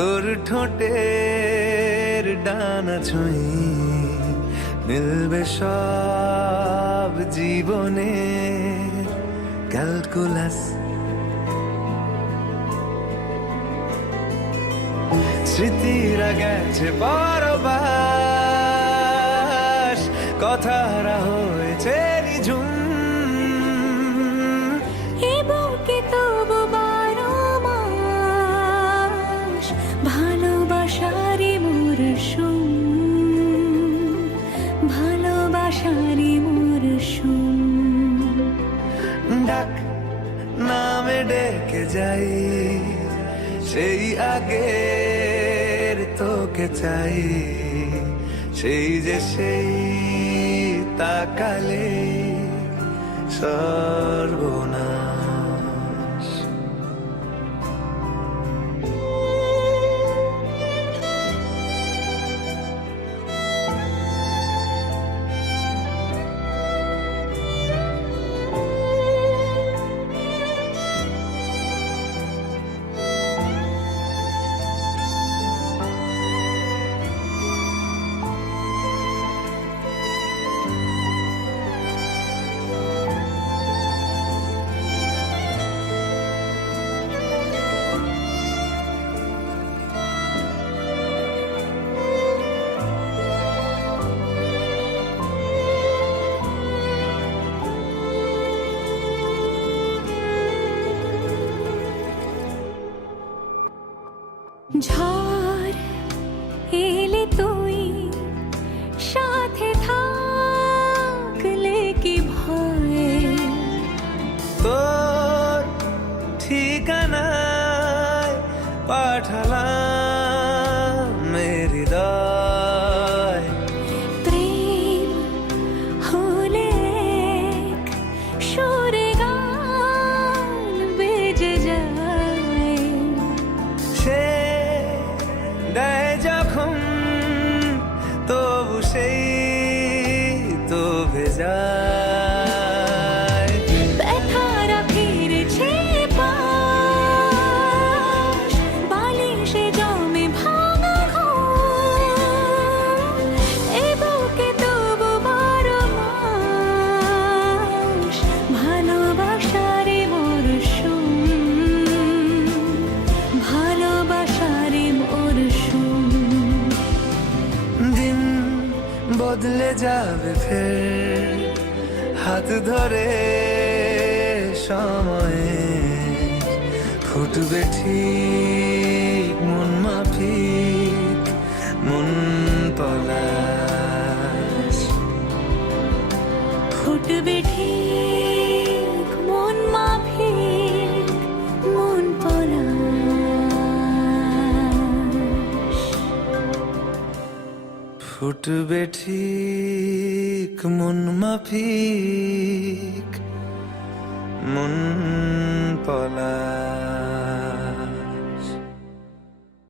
তোর ঠোঁটের ডানা ছুঁই মিলবে সব জীবনে ক্যালকুলাস। স্মৃতিরা গেছে পরবাস, কথারা হয়েছে নিঝুম। এ বুকে তবু 12 মাস ভালোবাসারই মরশুম, ভালোবাসারই মরশুম। ডাক নামে ডেকে যাই, সেই আগের তোকে চাই, সেই যে সেই তাকালে সর্বনাশ। ঝড় এলে তুই সাথে থাকলে কি ভয়, তোর ঠিকানায় পাঠালাম হৃদয়। প্রেম হলে এক সুরে গান বেজে যায়, সে দেয় যখন তবু সেই তো ভেজায়। ব্যথারা ফিরেছে পাশ, বালিশে জমে ভাঙা ঘুম। এ বুকে তবু 12 মাস ভালোবাসারই মরশুম, ভালোবাসারই মরশুম। দিন বদলে যাবে ফের, হাত ধরে সময়ে ফুটবে ঠিক মন মাফিক মন পলাশ। ফুটবে ঠিক মন মাফিক মন পলাশ। ফুটবে ঠিক মন মাফিক মন